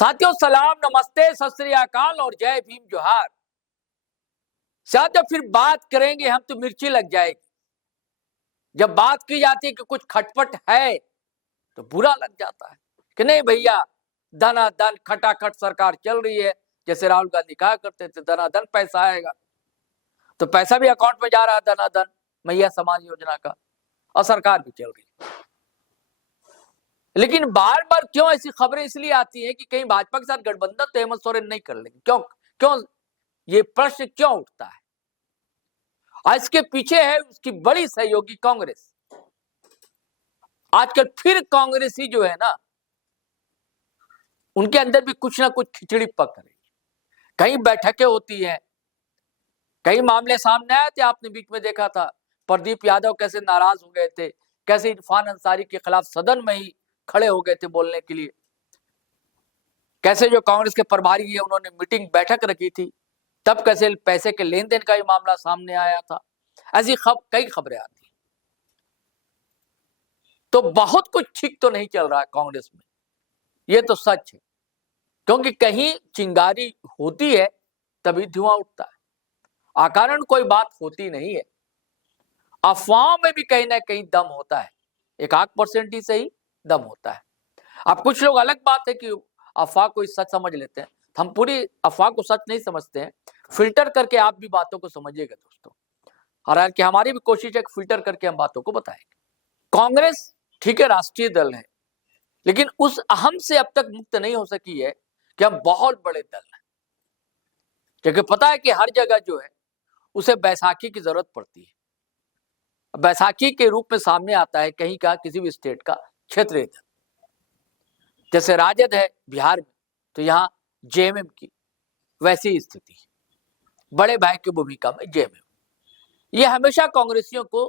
साथियों सलाम, नमस्ते, सत श्री अकाल और जय भीम जोहार। साथियों फिर बात करेंगे हम तो मिर्ची लग जाएगी। जब बात की जाती है कि कुछ खटपट है तो बुरा लग जाता है कि नहीं भैया, धनाधन खटाखट सरकार चल रही है। जैसे राहुल गांधी कहा करते थे धनाधन पैसा आएगा, तो पैसा भी अकाउंट में जा रहा है धनाधन मैया समाज योजना का, और सरकार भी चल रही है। लेकिन बार बार क्यों ऐसी खबरें इसलिए आती हैं कि कहीं भाजपा के साथ गठबंधन तो हेमंत सोरेन नहीं कर लेंगे। क्यों क्यों ये प्रश्न क्यों उठता है? और इसके पीछे है उसकी बड़ी सहयोगी कांग्रेस। आजकल फिर कांग्रेस ही जो है ना, उनके अंदर भी कुछ ना कुछ खिचड़ी पक रही है। कहीं बैठकें होती हैं, कई मामले सामने आए थे, आपने बीच में देखा था प्रदीप यादव कैसे नाराज हो गए थे, कैसे इरफान अंसारी के खिलाफ सदन में ही खड़े हो गए थे बोलने के लिए, कैसे जो कांग्रेस के प्रभारी है उन्होंने मीटिंग बैठक रखी थी, तब कैसे पैसे के लेन देन का ही मामला सामने आया था। ऐसी कई खबरें आती। तो बहुत कुछ ठीक तो नहीं चल रहा है कांग्रेस में, ये तो सच है। क्योंकि कहीं चिंगारी होती है तभी धुआं उठता है, अकारण कोई बात होती नहीं है। अफवाहों में भी कहीं ना कहीं दम होता है, 1% ही सही दम होता है। अब कुछ लोग, अलग बात है कि अफवाह को सच समझ लेते हैं, हम पूरी अफवाह को सच नहीं समझते हैं। फिल्टर करके आप भी बातों को समझिएगा दोस्तों, हालांकि हमारी भी कोशिश है कि फिल्टर करके हम बातों को बताएंगे। कांग्रेस ठीक है राष्ट्रीय दल है, लेकिन उस अहम से अब तक मुक्त नहीं हो सकी है कि हम बहुत बड़े दल हैं। क्योंकि पता है कि हर जगह जो है उसे बैसाखी की जरूरत पड़ती है। बैसाखी के रूप में सामने आता है कहीं का किसी भी स्टेट का क्षेत्रीय दल। जैसे राजद है बिहार में, तो यहाँ जेएमएम की वैसी स्थिति है, बड़े भाई की भूमिका में जेएमएम। ये हमेशा कांग्रेसियों को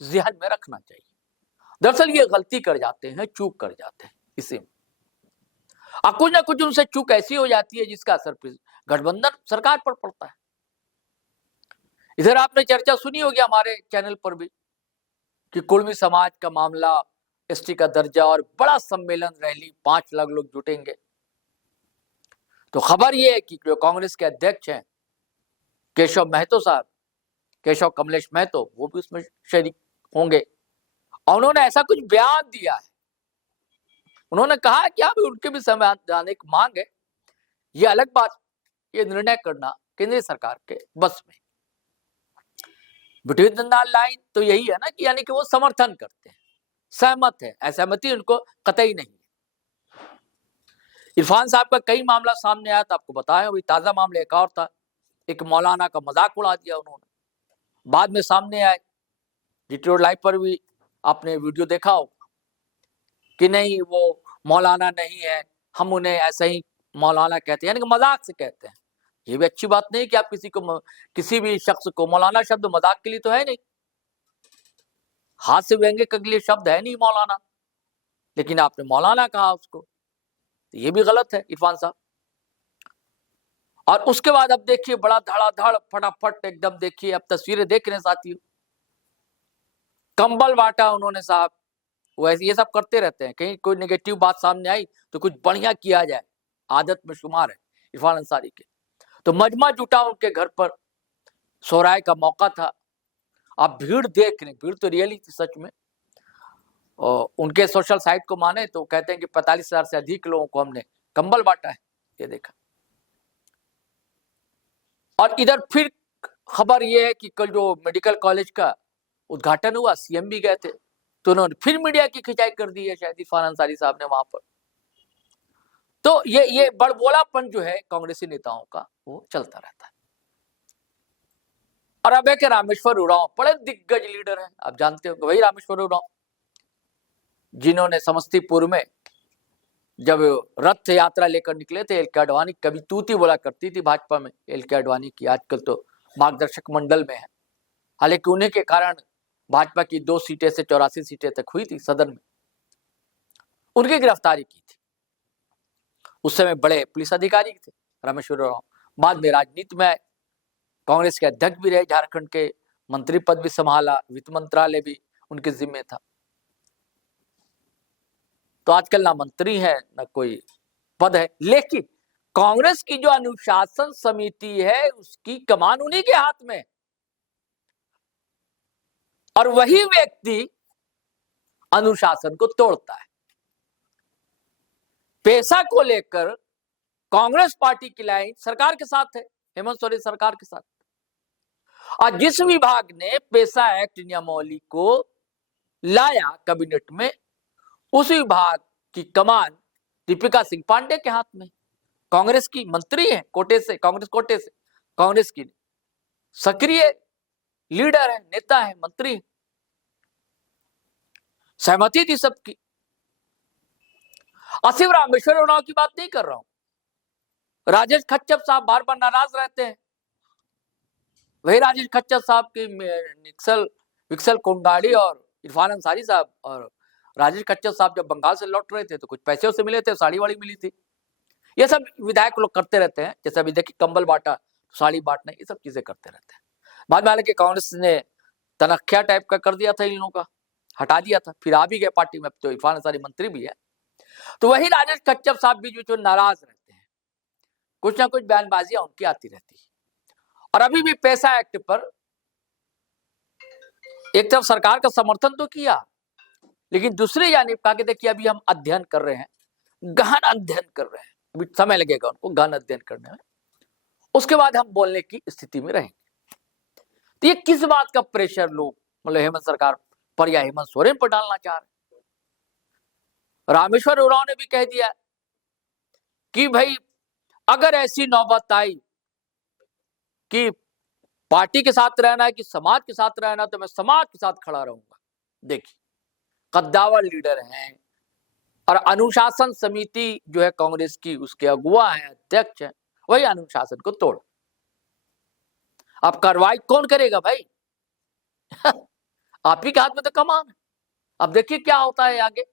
ध्यान में रखना चाहिए। दरअसल ये गलती कर जाते हैं, चूक कर जाते हैं इसी में। अब कुछ ना कुछ उनसे चूक ऐसी हो जाती है जिसका असर गठबंधन सरकार पर पड़ता है। इधर आपने चर्चा सुनी होगी हमारे चैनल पर भी कि कुर्मी समाज का मामला, एसटी का दर्जा और बड़ा सम्मेलन रैली, 5 लाख लोग जुटेंगे। तो खबर यह है कि जो कांग्रेस के अध्यक्ष हैं केशव महतो साहब, केशव कमलेश महतो, वो भी उसमें शरीक होंगे। और उन्होंने ऐसा कुछ बयान दिया है, उन्होंने कहा कि अब उनके भी संवैधानिक की मांग है। ये अलग बात, ये निर्णय करना केंद्रीय सरकार के बस में। बिटवीन द लाइन तो यही है ना कि यानी कि वो समर्थन करते हैं, सहमत है, असहमति उनको कतई नहीं है। इरफान साहब का कई मामला सामने आया था, आपको बताया। अभी ताजा मामला एक और था, एक मौलाना का मजाक उड़ा दिया उन्होंने, बाद में सामने आए। जीटी रोड लाइव पर भी आपने वीडियो देखा होगा कि नहीं वो मौलाना नहीं है, हम उन्हें ऐसे ही मौलाना कहते हैं, यानी कि मजाक से कहते हैं। ये भी अच्छी बात नहीं कि आप किसी भी शख्स को, मौलाना शब्द मजाक के लिए तो है नहीं, हाथ से व्यंग्य के लिए शब्द है नहीं मौलाना, लेकिन आपने मौलाना कहा उसको, तो ये भी गलत है इरफान साहब। और उसके बाद अब देखिए बड़ा धड़ाधड़ फटाफट एकदम, देखिए अब तस्वीरें देख रहे हैं साथियों, कंबल बांटा उन्होंने साहब। वैसे ये सब करते रहते हैं, कहीं कोई नेगेटिव बात सामने आई तो कुछ बढ़िया किया जाए, आदत में शुमार है इरफान अंसारी के। तो मजमा जुटा उनके घर पर, सोहराय का मौका था। आप भीड़ देख रहे, भीड़ तो रियली थी सच में। और उनके सोशल साइट को माने तो कहते हैं कि 45,000 से अधिक लोगों को हमने कंबल बांटा है, ये देखा। और इधर फिर खबर यह है कि कल जो मेडिकल कॉलेज का उद्घाटन हुआ, सीएम भी गए थे, तो उन्होंने फिर मीडिया की खिंचाई कर दी है शायद इरफान अंसारी साहब ने वहां पर। तो ये बड़बोलापन जो है कांग्रेसी नेताओं का, वो चलता रहता है। और अब है कि रामेश्वर उरांव बड़े दिग्गज लीडर हैं, आप जानते हो वही रामेश्वर उरांव, जिन्होंने समस्तीपुर में जब रथ यात्रा लेकर निकले थे, एल के आडवाणी कभी तूती बोला करती थी भाजपा में, एल के आडवाणी की आजकल तो मार्गदर्शक मंडल में है। हालांकि उन्हीं के कारण भाजपा की 2 सीटें से 84 सीटें तक हुई थी सदन में, उनकी गिरफ्तारी की थी। उस समय बड़े पुलिस अधिकारी थे रामेश्वर उरांव, बाद में राजनीति में आए, कांग्रेस के अध्यक्ष भी रहे, झारखंड के मंत्री पद भी संभाला, वित्त मंत्रालय भी उनके जिम्मे था। तो आजकल ना मंत्री है ना कोई पद है, लेकिन कांग्रेस की जो अनुशासन समिति है उसकी कमान उन्हीं के हाथ में, और वही व्यक्ति अनुशासन को तोड़ता है। पेशा को लेकर कांग्रेस पार्टी की लाइन सरकार के साथ है, हेमंत सोरेन सरकार के साथ। और जिस विभाग ने पेशा एक्ट नियमावली को लाया कैबिनेट में, उस विभाग की कमान दीपिका सिंह पांडे के हाथ में, कांग्रेस की मंत्री है कोटे से, कांग्रेस कोटे से, कांग्रेस की सक्रिय लीडर है, नेता है, मंत्री है, सहमति थी सबकी। सिर्फ रामेश्वर उरांव की बात नहीं कर रहा हूं, राजेश खच्चर साहब बार बार नाराज रहते हैं। वही राजेश खच्चर साहब की विक्सल कोंडाली और इरफान अंसारी साहब, और राजेश खच्चर साहब जब बंगाल से लौट रहे थे तो कुछ पैसे उसे मिले थे, साड़ी वाड़ी मिली थी। ये सब विधायक लोग करते रहते हैं, जैसे अभी देखिए कंबल बांटा, साड़ी बांटना, ये सब चीजें करते रहते हैं। बाद में हालांकि कांग्रेस ने तनख्या टाइप का कर दिया था, इन लोगों का हटा दिया था, फिर आ भी गए पार्टी में, तो इरफान अंसारी मंत्री भी है। तो वही राजेश खच्चर साहब भी जो नाराज रहते हैं, कुछ ना कुछ बयानबाजियां उनकी आती रहती है। और अभी भी पैसा एक्ट पर एक तरफ सरकार का समर्थन तो किया, लेकिन दूसरी जानिब कहा कि देखिए अभी हम अध्ययन कर रहे हैं, गहन अध्ययन कर रहे हैं, अभी समय लगेगा उनको गहन अध्ययन करने में, उसके बाद हम बोलने की स्थिति में रहेंगे। तो ये किस बात का प्रेशर लोग मतलब हेमंत सरकार पर या हेमंत सोरेन पर डालना चाह रहे? रामेश्वर उरांव ने भी कह दिया कि भाई अगर ऐसी नौबत आई कि पार्टी के साथ रहना है कि समाज के साथ रहना, तो मैं समाज के साथ खड़ा रहूंगा। देखिए कद्दावर लीडर हैं, और अनुशासन समिति जो है कांग्रेस की, उसके अगुवा है, अध्यक्ष है, वही अनुशासन को तोड़। अब कार्रवाई कौन करेगा भाई? आप ही के हाथ में तो कमान है। अब देखिए क्या होता है आगे।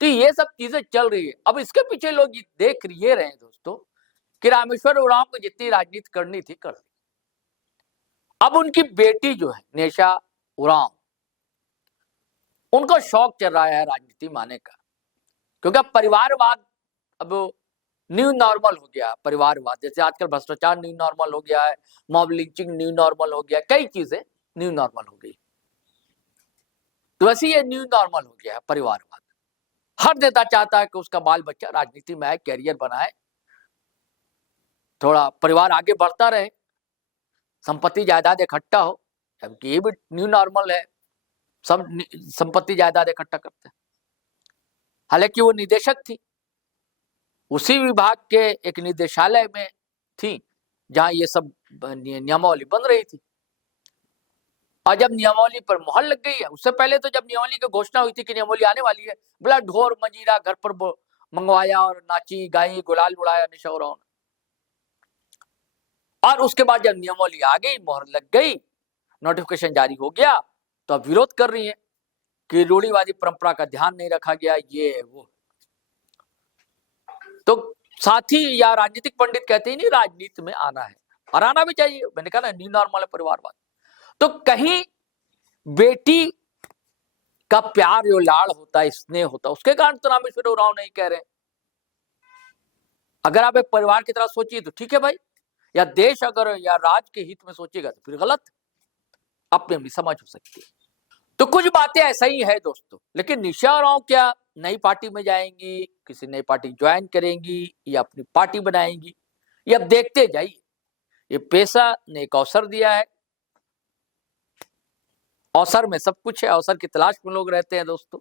तो ये सब चीजें चल रही है। अब इसके पीछे लोग देख ये रहे हैं दोस्तों कि रामेश्वर उरांव को जितनी राजनीति करनी थी कर ली। अब उनकी बेटी जो है निशा उरांव, उनको शौक चल रहा है राजनीति माने का, क्योंकि अब परिवारवाद अब न्यू नॉर्मल हो गया। परिवारवाद जैसे आजकल भ्रष्टाचार न्यू नॉर्मल हो गया है, मॉब लिंचिंग न्यू नॉर्मल हो गया, कई चीजें न्यू नॉर्मल हो गई। तो वैसे ये न्यू नॉर्मल हो गया है परिवारवाद। हर नेता चाहता है कि उसका बाल बच्चा राजनीति में आए, कैरियर बनाए, थोड़ा परिवार आगे बढ़ता रहे, संपत्ति जायदाद इकट्ठा हो, क्योंकि ये भी न्यू नॉर्मल है, सब संपत्ति जायदाद इकट्ठा करते हैं। हालांकि वो निदेशक थी, उसी विभाग के एक निदेशालय में थी जहां ये सब नियमावली बन रही थी। और जब नियमावली पर मुहर लग गई है, उससे पहले तो जब नियमावली की घोषणा हुई थी कि नियमावली आने वाली है, बड़ा ढोर मजीरा घर पर मंगवाया और नाची गाई, गुलाल उड़ाया निशा उरांव ने। और उसके बाद जब नियमावली आ गई, मुहर लग गई, नोटिफिकेशन जारी हो गया, तो अब विरोध कर रही है कि रूढ़िवादी परंपरा का ध्यान नहीं रखा गया, ये वो। तो साथी या राजनीतिक पंडित कहते ही नहीं राजनीति में आना है, और आना भी चाहिए। मैंने कहा ना न्यू नॉर्मल है परिवारवाद। तो कहीं बेटी का प्यार जो लाड़ होता है, स्नेह होता है, उसके कारण तो रामेश्वर उरांव नहीं कह रहे। अगर आप एक परिवार की तरह सोचिए तो ठीक है भाई, या देश अगर या राज्य के हित में सोचिएगा तो फिर गलत, अपने भी समझ हो सकती है। तो कुछ बातें ऐसा ही है दोस्तों। लेकिन निशा उरांव क्या नई पार्टी में जाएंगी, किसी नई पार्टी ज्वाइन करेंगी, या अपनी पार्टी बनाएंगी, ये अब देखते जाइए। ये पेशा ने एक अवसर दिया है, अवसर में सब कुछ है, अवसर की तलाश में लोग रहते हैं दोस्तों।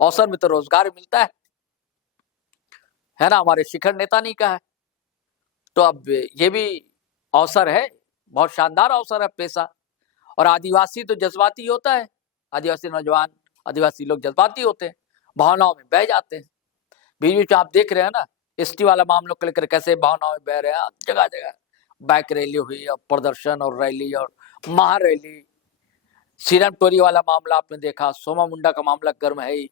अवसर में तो रोजगार मिलता है ना, हमारे शिखर नेता ने कहा है। तो अब ये भी अवसर है, बहुत शानदार अवसर है पेशा। और आदिवासी तो जज्बाती होता है, आदिवासी नौजवान, आदिवासी लोग जज्बाती होते हैं, भावनाओं में बह जाते हैं। बीच बीच आप देख रहे हैं ना एसटी वाला मामलों को लेकर कैसे भावनाओं में बह रहे हैं, जगह जगह बाइक रैली हुई और प्रदर्शन और रैली और महारैली। सीरम टोरी वाला मामला आपने देखा, सोमा मुंडा का मामला गर्म है ही,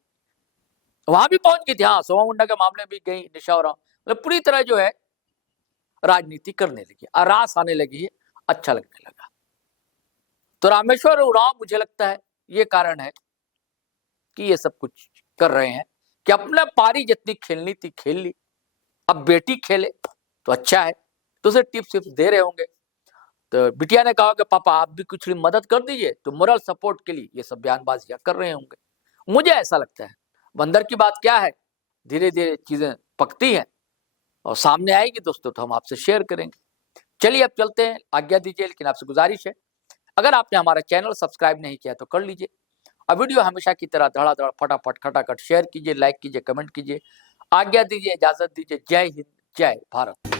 वहां भी पहुंच गई थी। हाँ, सोमा मुंडा के मामले भी गई निशा उरांव, मतलब पूरी तरह जो है राजनीति करने लगी, आरास आने लगी है, अच्छा लगने लगा। तो रामेश्वर उरांव मुझे लगता है ये कारण है कि ये सब कुछ कर रहे हैं कि अपना पारी जितनी खेलनी थी खेल ली, अब बेटी खेले तो अच्छा है, तो उसे टिप्स टिप्स दे रहे होंगे। तो बिटिया ने कहा कि पापा आप भी कुछ मदद कर दीजिए, तो मोरल सपोर्ट के लिए ये सब बयानबाजियां कर रहे होंगे। मुझे ऐसा लगता है बंदर की बात क्या है, धीरे धीरे चीजें पकती हैं और सामने आएगी दोस्तों तो हम आपसे शेयर करेंगे। चलिए अब चलते हैं, आज्ञा दीजिए, लेकिन आपसे गुजारिश है अगर आपने हमारा चैनल सब्सक्राइब नहीं किया तो कर लीजिए। अब वीडियो हमेशा की तरह धड़ाधड़ फटाफट खटाखट शेयर कीजिए, लाइक कीजिए, कमेंट कीजिए। आज्ञा दीजिए, इजाजत दीजिए। जय हिंद, जय भारत।